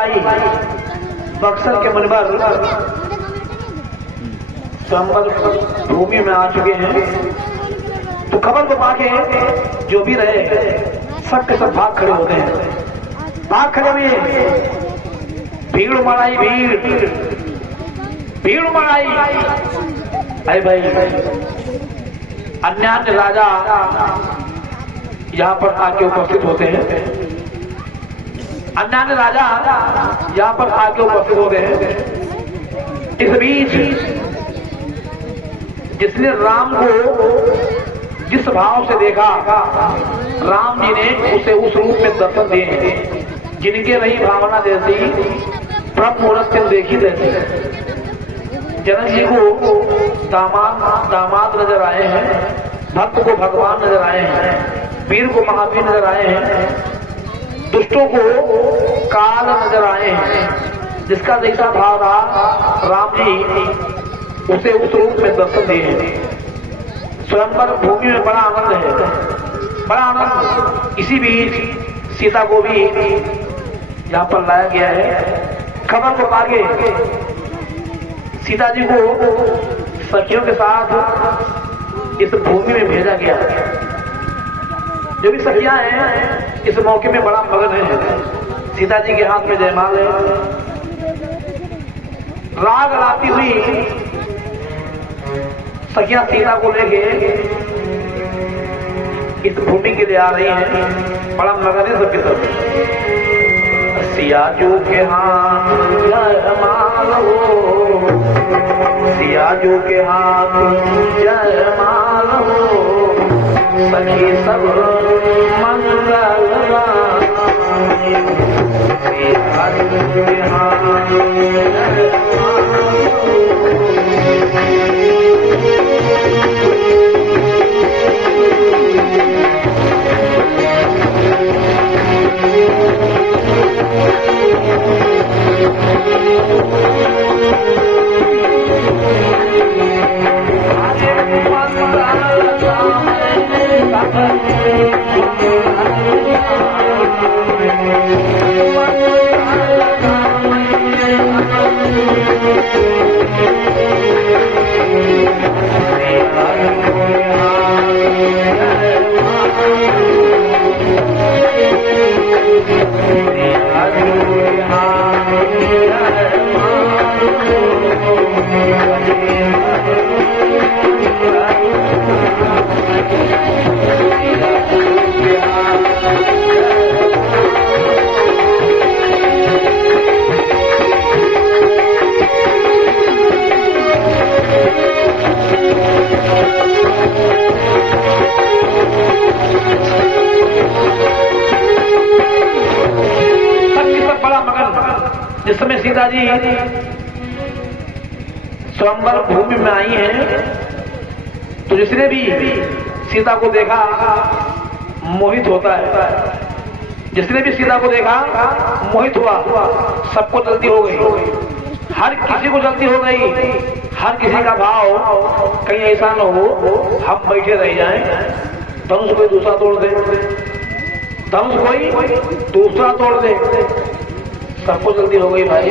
आई बक्सर के मनबर स्वयंवर भूमि में आ चुके हैं। तो खबर को पाके जो भी रहे सब के सब भाग खड़े होते हैं। भाग खड़े हुए, भीड़ उमड़ भीड़ उमड़ आई। अरे भाई, अन्य राजा यहाँ पर आके उपस्थित होते हैं। अन्य राजा यहाँ पर आके उपस्थित होते हैं। इस बीच जिसने राम को जिस भाव से देखा, राम जी ने उसे उस रूप में दर्शन दिए जिनके रही भावना जैसी ब्रह्म मुहूर्त से देखी जैसी। जनक जी को दामाद नजर आए हैं, भक्त को भगवान नजर आए हैं, वीर को महावीर नजर आए हैं, दुष्टों को काल नजर आए हैं। जिसका जैसा भाव रहा, राम जी उसे उस रूप में दर्शन दिए हैं। स्वयंवर भूमि में बड़ा आनंद है, बड़ा आनंद। इसी बीच सीता को भी यहाँ पर लाया गया है। खबर को पाके सीता जी को सखियों के साथ इस भूमि में भेजा गया। जो भी सखियां हैं इस मौके में बड़ा मगन है। सीता जी के हाथ में जयमाल है। राग लाती हुई सखियां सीता को लेके इस भूमि के लिए आ रही हैं। बड़ा मगन है सबके सब। सिया जो के हाथ जयमाल हो, सिया जो के हाथ जयमाल हो, सखी सब मंगल गाए। सिया जो के हाथ जयमाल हो। जिस समय सीता जी स्वयंवर भूमि में आई हैं, तो जिसने भी सीता को देखा मोहित होता है। जिसने भी सीता को देखा मोहित हुआ। सबको जल्दी हो गई, हर किसी को जल्दी हो गई। हर किसी का भाव कहीं ऐसा न हो हम बैठे रह जाएं, धनुष कोई दूसरा तोड़ दे, धनुष कोई दूसरा तोड़ दे। सबको जल्दी हो गई भाई।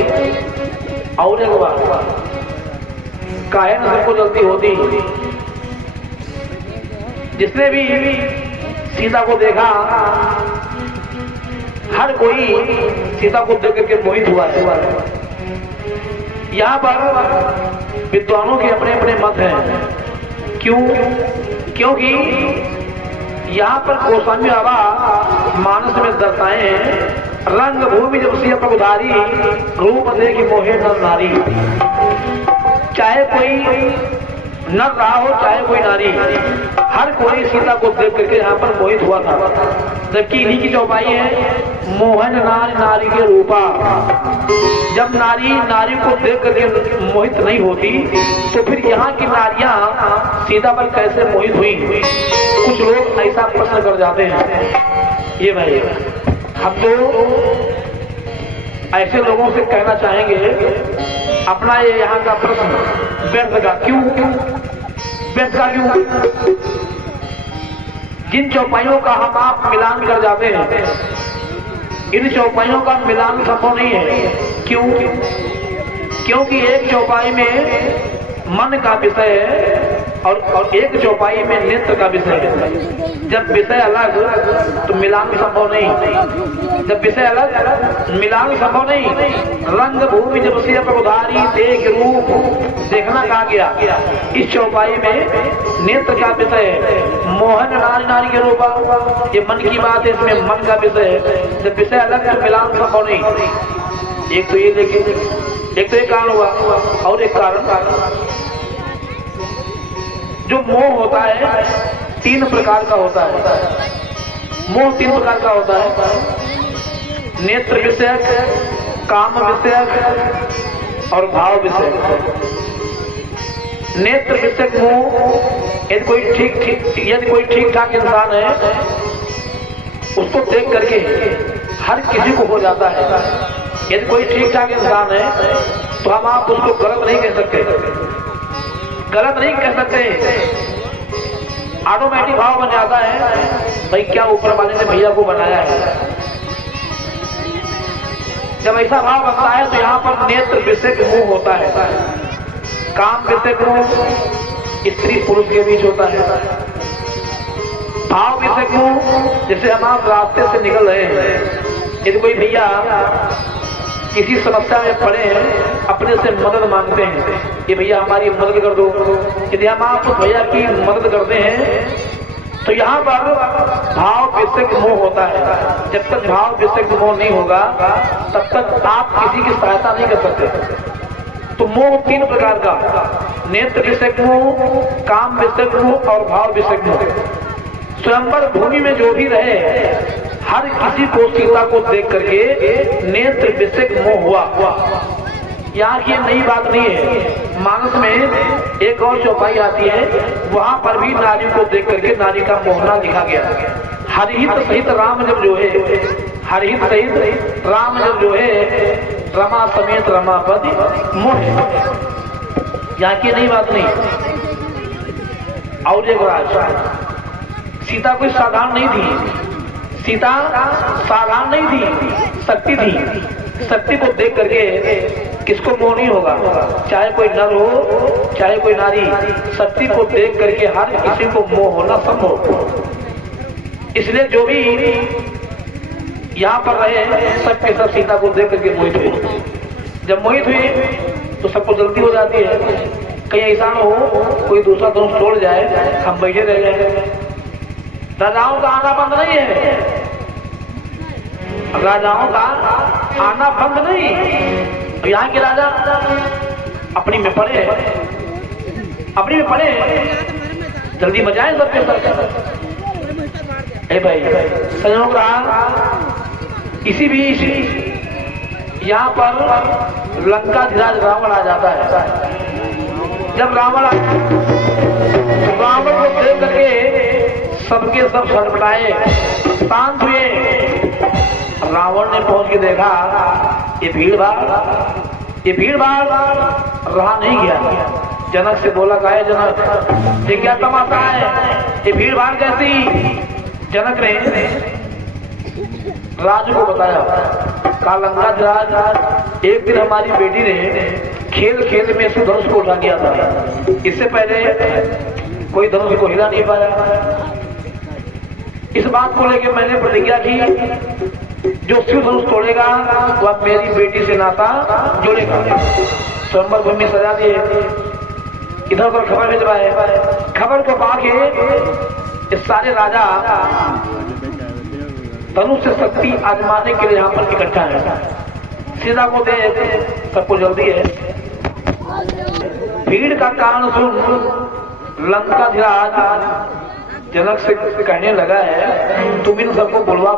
और एक बात, काहे न सबको जल्दी होती। जिसने भी सीता को देखा हर कोई सीता को देख करके मोहित हुआ है। यहाँ पर विद्वानों के अपने अपने मत हैं। क्यों? क्योंकि यहाँ पर गोस्वामी बाबा मानस में दर्शाए हैं, रंग भूमि जब सिय प्रभुधारी, रूप देखी मोहे नर नारी। चाहे कोई नर रहा हो चाहे कोई नारी, हर कोई सीता को देख करके यहाँ पर मोहित हुआ था। जबकि इन्हीं की चौपाई है, मोहन नारी नारी के रूपा। जब नारी नारी को देख करके मोहित नहीं होती तो फिर यहाँ की नारियां सीता पर कैसे मोहित हुई? कुछ लोग ऐसा प्रश्न कर जाते हैं। ये भाई हम तो ऐसे लोगों से कहना चाहेंगे, अपना ये यहाँ का प्रश्न व्यर्थ का क्यों? व्यर्थ का क्यों? जिन चौपाइयों का हम आप मिलान कर जाते हैं, इन चौपाइयों का मिलान संभव नहीं है। क्यों? क्योंकि एक चौपाई में मन का विषय है और एक चौपाई में नेत्र का विषय है। जब विषय अलग तो मिलान संभव नहीं, जब विषय अलग मिलान संभव नहीं। रंग भूमि जब से प्रधारी देख रूप देखना कहा गया, इस चौपाई में नेत्र का विषय है। मोहन नारी नारी के रूप, ये मन की बात है, इसमें मन का विषय है। जब विषय अलग तो मिलान संभव नहीं। एक तो ये, लेकिन एक तो एक कारण हुआ और एक कारण जो मोह होता है तीन प्रकार का होता है। मोह तीन प्रकार का होता है, नेत्र विषयक, काम विषयक और भाव विषयक। नेत्र विषयक मोह, यदि कोई ठीक ठाक इंसान है उसको देख करके हर किसी को हो जाता है। यदि कोई ठीक ठाक इंसान है तो हम आप उसको गलत नहीं कह सकते, गलत नहीं कह सकते। ऑटोमेटिक भाव बन जाता है, भाई क्या ऊपर वाले ने भैया को बनाया है। जब ऐसा भाव बनता है तो यहाँ पर नेत्र विषयक मोह होता है। काम विषयक मोह स्त्री पुरुष के बीच होता है। भाव विषयक मोह, जैसे हम आप रास्ते से निकल रहे हैं, यदि कोई भैया किसी समस्या में पड़े हैं, अपने से मदद मांगते हैं, ये भैया हमारी मदद कर दो। यदि हम आप उस भैया की मदद करते हैं तो यहाँ पर भाव विषयक मोह होता है। जब तक भाव विषयक मोह नहीं होगा तब तक आप किसी की सहायता नहीं कर सकते। तो मोह तीन प्रकार का, नेत्र विषयक मोह, काम विषयक मोह और भाव विषयक मोह। स्वयंवर भूमि में जो भी रहे, हर किसी को सीता को देख करके नेत्र विषयक मोह हुआ। यहाँ की नई बात नहीं है। मानस में एक और चौपाई आती है, वहां पर भी नारी को देख करके नारी का मोहना लिखा गया। हरिहित सहित राम जब जो है, हरिहित सहित राम जब जो है, रमा समेत रमापति मोह। यहाँ की नई बात नहीं। और एक राज, सीता कोई साधारण नहीं थी, सीता साधारण नहीं थी, शक्ति थी। शक्ति को देख करके किसको मोह नहीं होगा, चाहे कोई नर हो चाहे कोई नारी। शक्ति को देख करके हर किसी को मोह होना संभव। इसलिए जो भी यहाँ पर रहे सबके सब सीता को देख करके मोहित हुए। जब मोहित हुए तो सबको जल्दी हो जाती है, कहीं ऐसा न हो कोई दूसरा धनुष छोड़ जाए, हम बैठे रह जाए। राजाओं का आना बंद नहीं है, राजाओं का आना बंद नहीं। यहाँ के राजा अपनी में पड़े, अपनी में पड़े, जल्दी बजाएं सबके सब। भाई संयोग रहा, इसी बीच यहाँ पर लंका धीराज रावण आ जाता है। जब रावण को देख करके सबके सब छटपटाए, शांत हुए। रावण ने पहुंच के देखा ये भीड़ भाड़ रहा नहीं गया। जनक से बोला, गाय जनक ये क्या तमाशा है, ये भीड़ भाड़ कैसी? जनक ने राजू को बताया, कहा लंका धीराज एक दिन हमारी बेटी ने खेल खेल में इस धनुष को उठा दिया था। इससे पहले कोई धनुष को हिला नहीं पाया। इस बात को लेकर मैंने प्रतिज्ञा की, जो शिव धनुष तोड़ेगा वह मेरी बेटी से नाता जोड़ेगा। स्वयंवर भूमि सजा दिए, इधर उधर खबर भिजवाए। खबर को पाके इस सारे राजा धनुष से शक्ति आजमाने के लिए यहाँ पर इकट्ठा है। सीता को दे, सबको जल्दी है। भीड़ का कारण सुन लंका धीराज जनक से कहने लगा है, तुम इन सबको बुलवा